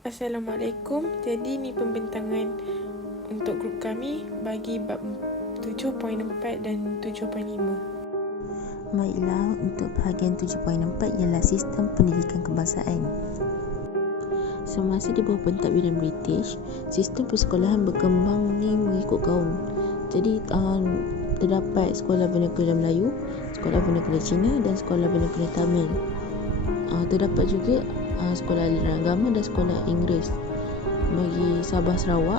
Assalamualaikum. Jadi ni pembintangan untuk grup kami bagi bab 7.4 dan 7.5. Baiklah, untuk bahagian 7.4 ialah sistem pendidikan kebangsaan. Semasa di bawah pentadbiran British, sistem persekolahan berkembang ni mengikut kaum. Jadi terdapat sekolah vernakular Melayu, sekolah vernakular Cina dan sekolah vernakular Tamil. Terdapat juga sekolah aliran agama dan sekolah Inggeris. Bagi Sabah Sarawak,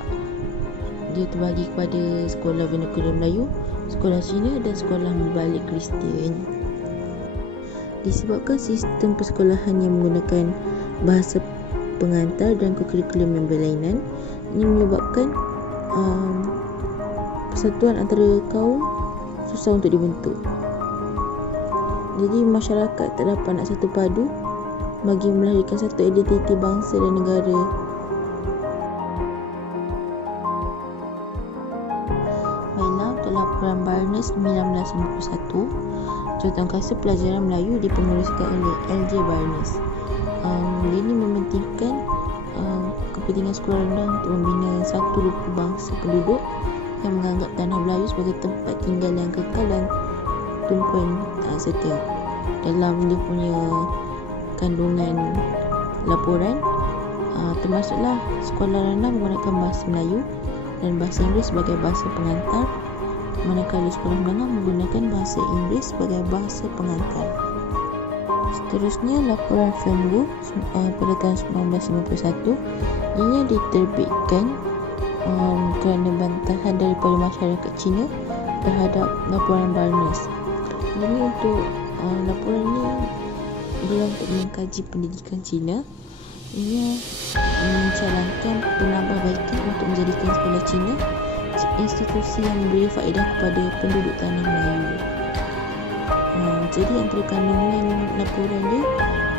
dia terbagi kepada sekolah vernakular Melayu, sekolah Cina dan sekolah membalik Kristian. Disebabkan sistem persekolahan yang menggunakan bahasa pengantar dan kurikulum yang berlainan, ini menyebabkan persatuan antara kaum susah untuk dibentuk. Jadi masyarakat tak dapat nak satu padu bagi melahirkan satu identiti bangsa dan negara. Baiklah, untuk laporan Barnes 1951, Jawatankuasa Pelajaran Melayu dipengerusikan oleh L.J. Barnes. Ini mementingkan kepentingan sekolah rendah untuk membina satu rupa bangsa penduduk yang menganggap tanah Melayu sebagai tempat tinggal yang kekal dan tumpuan setia. Dalam dia punya kandungan laporan, termasuklah sekolah rendah menggunakan bahasa Melayu dan bahasa Inggeris sebagai bahasa pengantar, manakala sekolah menengah menggunakan bahasa Inggeris sebagai bahasa pengantar. Seterusnya, laporan Fernwood pada tahun 1951, ini diterbitkan kerana bantahan daripada masyarakat Cina terhadap laporan Barnes. Jadi untuk laporan ini dia untuk mengkaji pendidikan Cina. Ia mencalonkan penambahbaikan untuk menjadikan sekolah Cina institusi yang memberi faedah kepada penduduk tanah Melayu. Jadi antara kandungan laporan dia,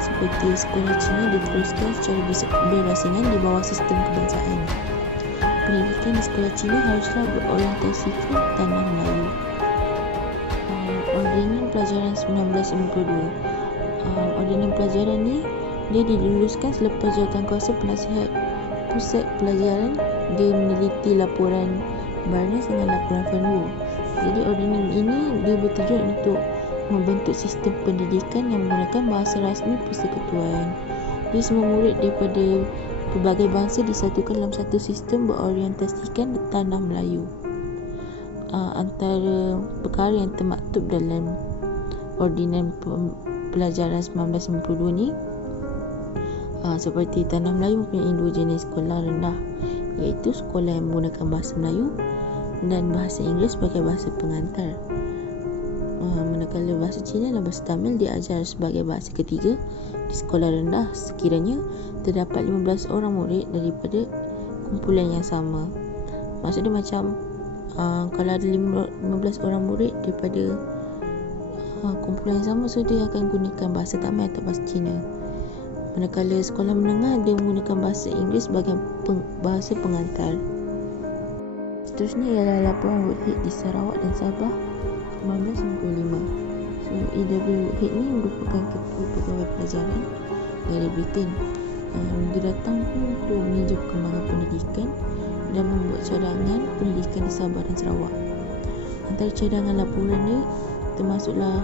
seperti sekolah Cina diteruskan secara berasingan di bawah sistem kebangsaan. Pendidikan di sekolah Cina haruslah berorientasikan tanah Melayu. Ordinan Pelajaran 1952. Ordinan pelajaran ni dia diluluskan selepas Jawatankuasa Penasihat Pusat Pelajaran dia meneliti laporan Barnes dengan laporan Fernwood. Jadi ordinan ini dia bertujuan untuk membentuk sistem pendidikan yang menggunakan bahasa rasmi persekutuan. Jadi semua murid daripada pelbagai bangsa disatukan dalam satu sistem berorientasikan tanah Melayu. Antara perkara yang termaktub dalam Ordinan Pelajaran 1952 ni, seperti tanah Melayu mempunyai dua jenis sekolah rendah, iaitu sekolah yang menggunakan bahasa Melayu dan bahasa Inggeris sebagai bahasa pengantar. Manakala bahasa Cina dan bahasa Tamil diajar sebagai bahasa ketiga di sekolah rendah sekiranya terdapat 15 orang murid daripada kumpulan yang sama. Maksudnya macam kalau ada 15 orang murid daripada kumpulan yang sama, so dia akan gunakan bahasa Tamil atau bahasa Cina. Manakala sekolah menengah dia menggunakan bahasa Inggeris sebagai bahasa pengantar. Seterusnya ialah laporan Woodhead di Sarawak dan Sabah 1995. So E.W. Woodhead ni merupakan ketua pegawai pelajaran dari Britain. Dia datang untuk meninjau perkembangan pendidikan dan membuat cadangan pendidikan di Sabah dan Sarawak. Antara cadangan laporan ni termasuklah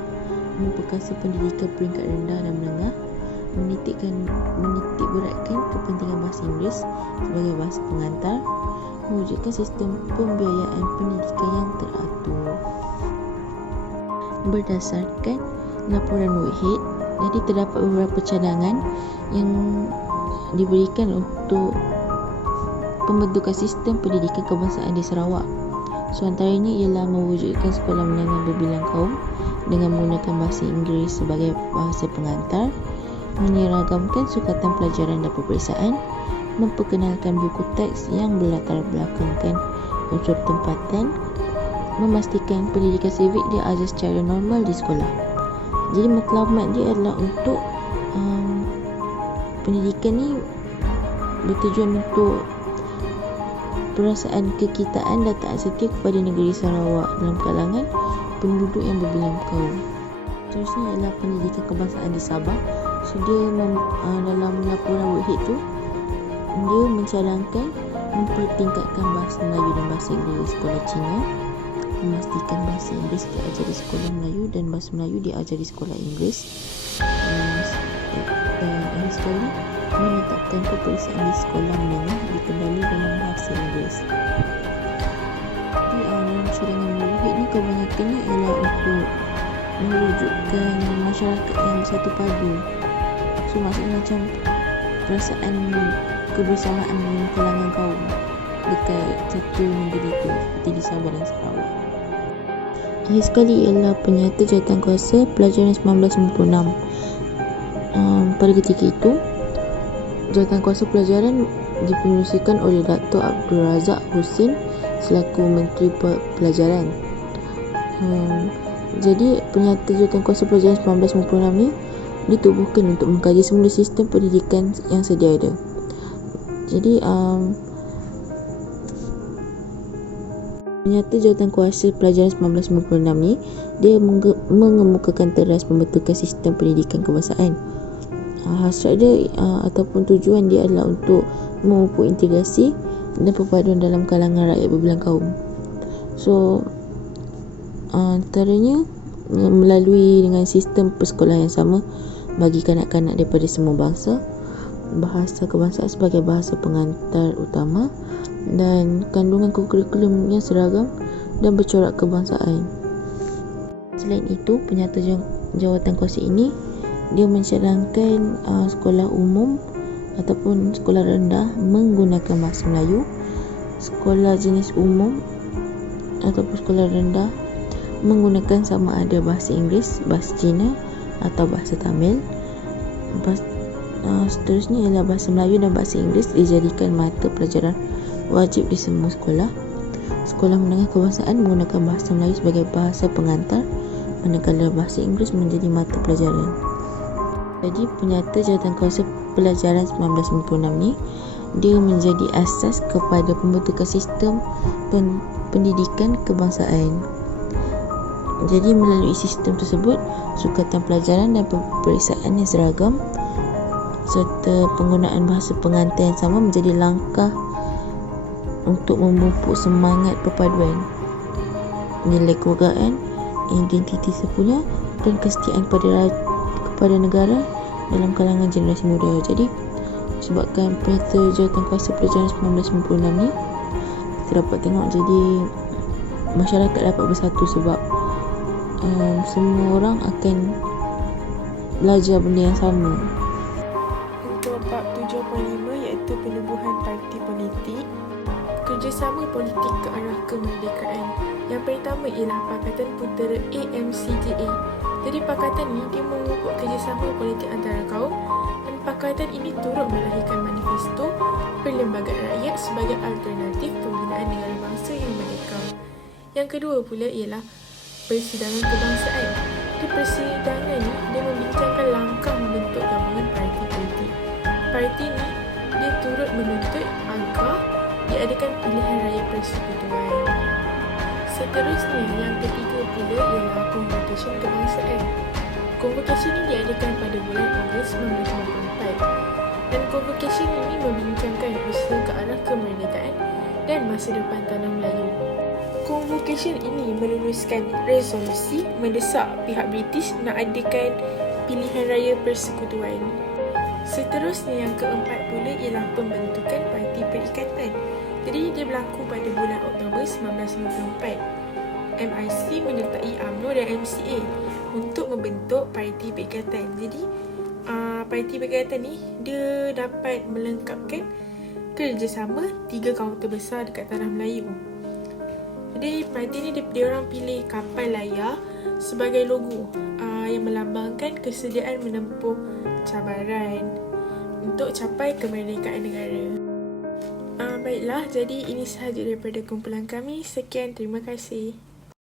memperkasa pendidikan peringkat rendah dan menengah, menitik beratkan kepentingan bahasa Inggeris sebagai bahasa pengantar, mewujudkan sistem pembiayaan pendidikan yang teratur. Berdasarkan laporan Woodhead, jadi terdapat beberapa cadangan yang diberikan untuk pembentukan sistem pendidikan kebangsaan di Sarawak. So antaranya ialah mewujudkan sekolah menengah berbilang kaum dengan menggunakan bahasa Inggeris sebagai bahasa pengantar, menyeragamkan sukatan pelajaran dan peperiksaan, memperkenalkan buku teks yang berlatar belakangkan unsur tempatan, memastikan pendidikan sivik diajar secara normal di sekolah. Jadi matlamat dia adalah untuk pendidikan ni bertujuan untuk perasaan kekitaan dan taat setia kepada negeri Sarawak dalam kalangan penduduk yang berbilang kaum. Seterusnya ialah pendidikan kebangsaan di Sabah. So dia dalam laporan Woodhead tu mencadangkan mempertingkatkan bahasa Melayu dan bahasa Inggeris di sekolah Cina, memastikan bahasa Inggeris diajar di sekolah Melayu dan bahasa Melayu diajar di sekolah Inggeris, dan akhir sekali menetapkan peperiksaan di sekolah menengah dikendali dalam bahasa Inggeris. Jadi dalam cadangan Muluhid ni kebanyakannya ialah untuk mewujudkan masyarakat yang bersatu padu. So maksudnya macam perasaan kebersamaan kalangan kaum dekat satu negeri itu seperti di Sabah dan Sarawak. Akhir sekali ialah penyata jawatankuasa pelajaran 1996. Pada ketika itu, jawatankuasa pelajaran dipenerusikan oleh Dato' Abdul Razak Husin selaku Menteri Pelajaran. Jadi penyata jawatankuasa pelajaran 1996 ni ditubuhkan untuk mengkaji semula sistem pendidikan yang sedia ada. Jadi penyata jawatankuasa pelajaran 1996 ni dia mengemukakan teras pembentukan sistem pendidikan kebangsaan. Hasrat dia ataupun tujuan dia adalah untuk memupuk integrasi dan perpaduan dalam kalangan rakyat berbelang kaum. So antaranya melalui dengan sistem persekolahan yang sama bagi kanak-kanak daripada semua bangsa, bahasa kebangsaan sebagai bahasa pengantar utama, dan kandungan kurikulum yang seragam dan bercorak kebangsaan. Selain itu, penyata jawatankuasa ini dia mencadangkan sekolah umum ataupun sekolah rendah menggunakan bahasa Melayu, sekolah jenis umum ataupun sekolah rendah menggunakan sama ada bahasa Inggeris, bahasa Cina atau bahasa Tamil. Seterusnya ialah bahasa Melayu dan bahasa Inggeris dijadikan mata pelajaran wajib di semua sekolah. Sekolah menengah kebangsaan menggunakan bahasa Melayu sebagai bahasa pengantar, manakala bahasa Inggeris menjadi mata pelajaran. Jadi penyata jawatankuasa pelajaran 1996 ni dia menjadi asas kepada pembentukan sistem pendidikan kebangsaan. Jadi melalui sistem tersebut, sukatan pelajaran dan peperiksaan yang seragam serta penggunaan bahasa pengantar yang sama menjadi langkah untuk memupuk semangat perpaduan, nilai kewargaan, identiti sepunya dan kesetiaan kepada negara dalam kalangan generasi muda. Jadi sebabkan penyata jawatankuasa pelajaran 1996 ni kita dapat tengok jadi masyarakat dapat bersatu sebab semua orang akan belajar benda yang sama. Untuk bab 7.5 iaitu penubuhan parti politik, kerjasama politik ke arah kemerdekaan. Yang pertama ialah Pakatan Putera AMCJA. Jadi pakatan ini dia mengukuh kerjasama politik antara kaum, dan pakatan ini turut melahirkan manifesto Perlembagaan Rakyat sebagai alternatif pembinaan negara bangsa yang merdeka. Yang kedua pula ialah Persidangan Kebangsaan. Di persidangan ini dia membincangkan langkah membentuk gabungan parti politik. Parti ini dia turut menuntut agar diadakan pilihan raya persekutuan. Seterusnya, yang ketiga pula ialah Convocation Kebangsaan. Convocation ini diadakan pada bulan Ogos 1994, dan Convocation ini membincangkan usaha ke arah kemerdekaan dan masa depan tanah Melayu. Convocation ini merumuskan resolusi mendesak pihak British nak adakan pilihan raya persekutuan. Seterusnya, yang keempat pula ialah pembentukan Parti Perikatan. Jadi dia berlaku pada bulan Oktober 1994. MIC menyertai UMNO dan MCA untuk membentuk Parti Perikatan. Jadi Parti Perikatan ni dia dapat melengkapkan kerjasama 3 kaunter besar dekat tanah Melayu. Jadi parti ni dia orang pilih kapal layar sebagai logo yang melambangkan kesediaan menempuh cabaran untuk capai kemerdekaan negara. Baiklah, jadi ini sahaja daripada kumpulan kami. Sekian, terima kasih.